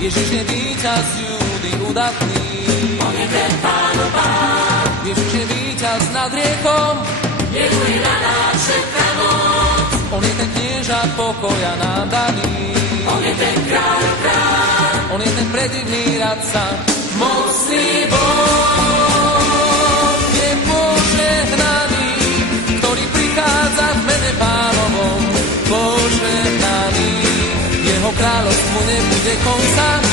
Ježiš je víťaz, Júdy udatný. On je ten Pánov Pán. Ježiš je víťaz nad hriechom. Jemu je daná všetká moc. On je ten knieža pokoja nám daný. On je ten kráľ kráľ. On je ten predivný radca, mocný Boh. Je požehnaný, ktorý prichádza v mene Pánovom. Požehnaný, jeho kráľovstvu nebude konca.